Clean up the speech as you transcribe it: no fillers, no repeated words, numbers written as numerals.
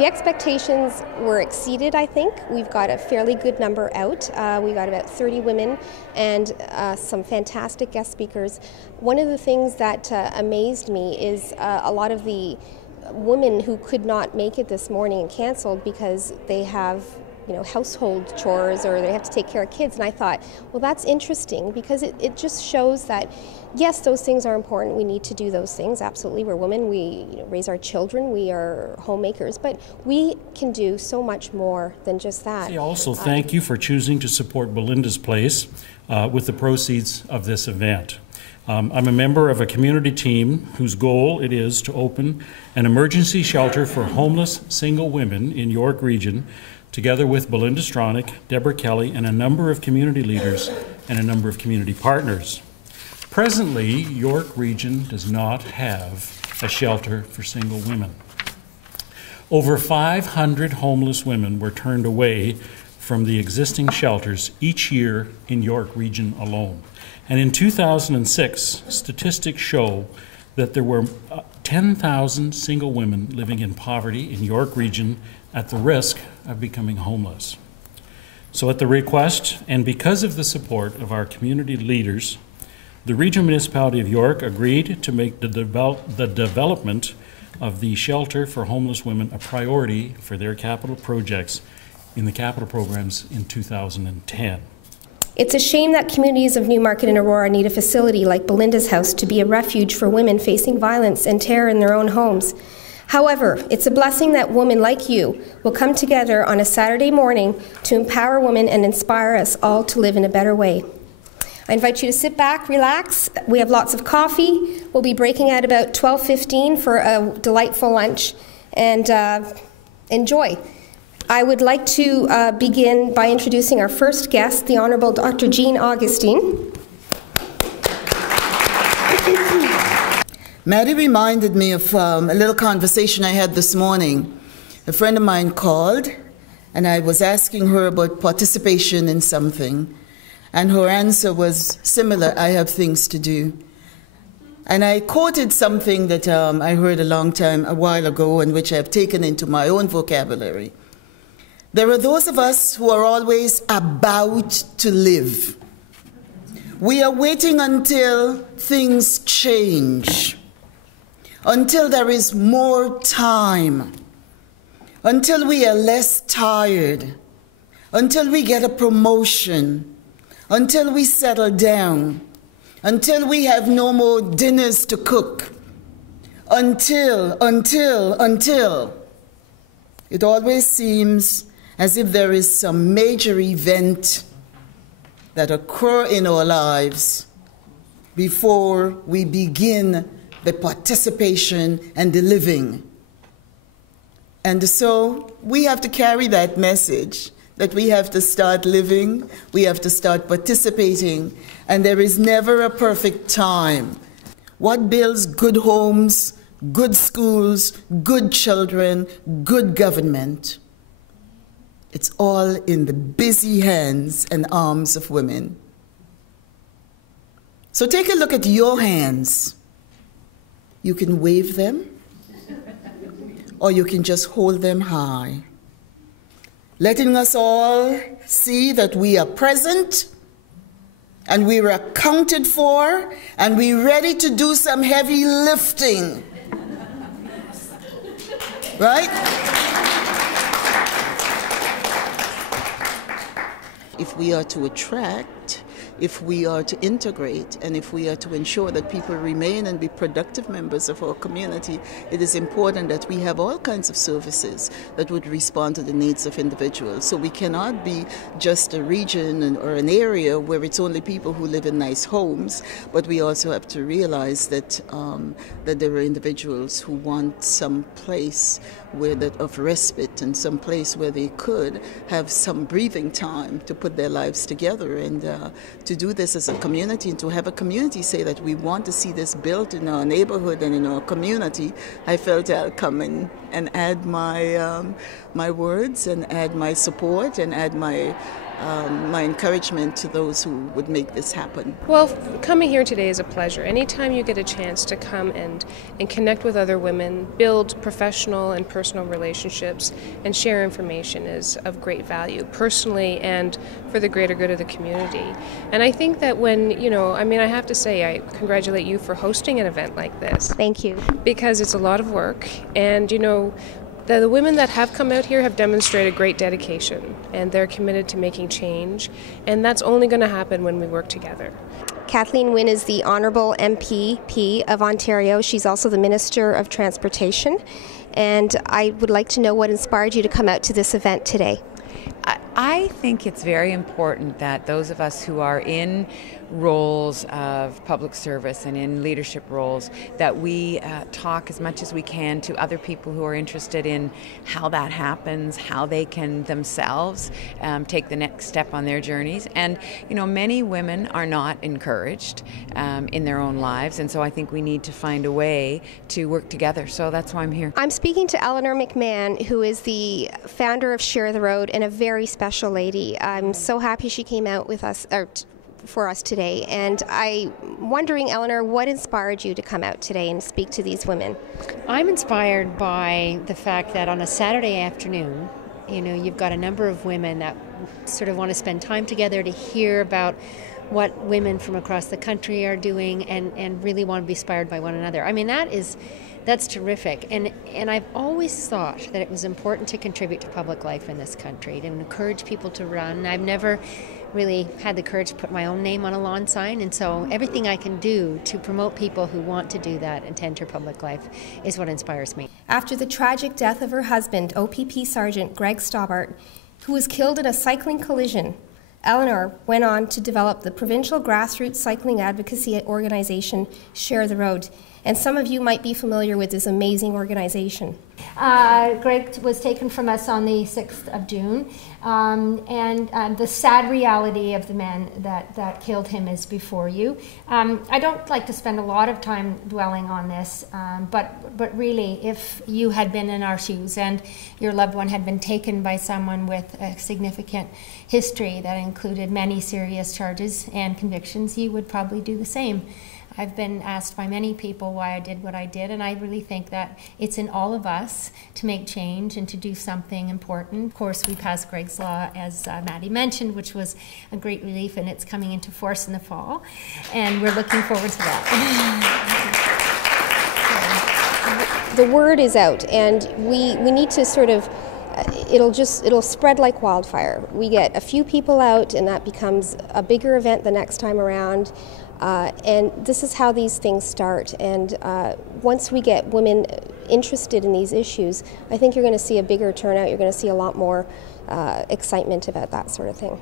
The expectations were exceeded, I think. We've got a fairly good number out. We got about 30 women and some fantastic guest speakers. One of the things that amazed me is a lot of the women who could not make it this morning and canceled because they have household chores or they have to take care of kids. And I thought, well, that's interesting because it just shows that, yes, those things are important. We need to do those things. Absolutely. We're women. We raise our children. We are homemakers. But we can do so much more than just that. Also, thank you for choosing to support Belinda's Place with the proceeds of this event. I'm a member of a community team whose goal it is to open an emergency shelter for homeless single women in York Region, together with Belinda Stronach, Deborah Kelly, and a number of community leaders and a number of community partners. Presently, York Region does not have a shelter for single women. Over 500 homeless women were turned away from the existing shelters each year in York Region alone. And in 2006, statistics show that there were 10,000 single women living in poverty in York Region at the risk of becoming homeless. So at the request and because of the support of our community leaders, the Regional Municipality of York agreed to make the development of the shelter for homeless women a priority for their capital projects in the capital programs in 2010. It's a shame that communities of Newmarket and Aurora need a facility like Belinda's House to be a refuge for women facing violence and terror in their own homes. However, it's a blessing that women like you will come together on a Saturday morning to empower women and inspire us all to live in a better way. I invite you to sit back, relax. We have lots of coffee. We'll be breaking out about 12:15 for a delightful lunch, and enjoy. I would like to begin by introducing our first guest, the Honourable Dr. Jean Augustine. Maddie reminded me of a little conversation I had this morning. A friend of mine called, and I was asking her about participation in something, and her answer was similar: I have things to do. And I quoted something that I heard a while ago, and which I have taken into my own vocabulary. There are those of us who are always about to live. We are waiting until things change, until there is more time, until we are less tired, until we get a promotion, until we settle down, until we have no more dinners to cook, until. It always seems as if there is some major event that occurs in our lives before we begin the participation and the living. And so we have to carry that message that we have to start living, we have to start participating, and there is never a perfect time. What builds good homes, good schools, good children, good government? It's all in the busy hands and arms of women. So take a look at your hands. You can wave them, or you can just hold them high, letting us all see that we are present and we are accounted for and we're ready to do some heavy lifting. Right? If we are to attract, if we are to integrate, and if we are to ensure that people remain and be productive members of our community, it is important that we have all kinds of services that would respond to the needs of individuals. So we cannot be just a region or an area where it's only people who live in nice homes, but we also have to realize that that there are individuals who want some place of respite and some place where they could have some breathing time to put their lives together, and to do this as a community, and to have a community say that we want to see this built in our neighborhood and in our community. I felt I'll come in and add my words and add my support and add my my encouragement to those who would make this happen. Well, coming here today is a pleasure. Anytime you get a chance to come and connect with other women, build professional and personal relationships, and share information is of great value, personally and for the greater good of the community. And I think that when, I have to say, I congratulate you for hosting an event like this. Thank you. Because it's a lot of work, and the women that have come out here have demonstrated great dedication, and they're committed to making change, and that's only going to happen when we work together. Kathleen Wynne is the Honourable MPP of Ontario. She's also the Minister of Transportation, and I would like to know what inspired you to come out to this event today. I think it's very important that those of us who are in roles of public service and in leadership roles, that we talk as much as we can to other people who are interested in how that happens, how they can themselves take the next step on their journeys. And many women are not encouraged in their own lives, and so I think we need to find a way to work together. So that's why I'm here. I'm speaking to Eleanor McMahon, who is the founder of Share the Road and a very special lady. I'm so happy she came out with us, for us today, and I'm wondering, Eleanor, what inspired you to come out today and speak to these women? I'm inspired by the fact that on a Saturday afternoon, you've got a number of women that sort of want to spend time together to hear about what women from across the country are doing and really want to be inspired by one another. I mean, that's terrific. And I've always thought that it was important to contribute to public life in this country, to encourage people to run. I've never really had the courage to put my own name on a lawn sign, and so everything I can do to promote people who want to do that and to enter public life is what inspires me. After the tragic death of her husband, OPP Sergeant Greg Stobbart, who was killed in a cycling collision, Eleanor went on to develop the provincial grassroots cycling advocacy organization, Share the Road. And some of you might be familiar with this amazing organization. Greg was taken from us on the 6th of June, and the sad reality of the man that killed him is before you. I don't like to spend a lot of time dwelling on this, but really, if you had been in our shoes and your loved one had been taken by someone with a significant history that included many serious charges and convictions, you would probably do the same. I've been asked by many people why I did what I did, and I really think that it's in all of us to make change and to do something important. Of course, we passed Greg's Law, as Maddie mentioned, which was a great relief, and it's coming into force in the fall, and we're looking forward to that. The word is out, and we need to sort of, it'll spread like wildfire. We get a few people out, and that becomes a bigger event the next time around. And this is how these things start. And once we get women interested in these issues, I think you're going to see a bigger turnout. You're going to see a lot more excitement about that sort of thing.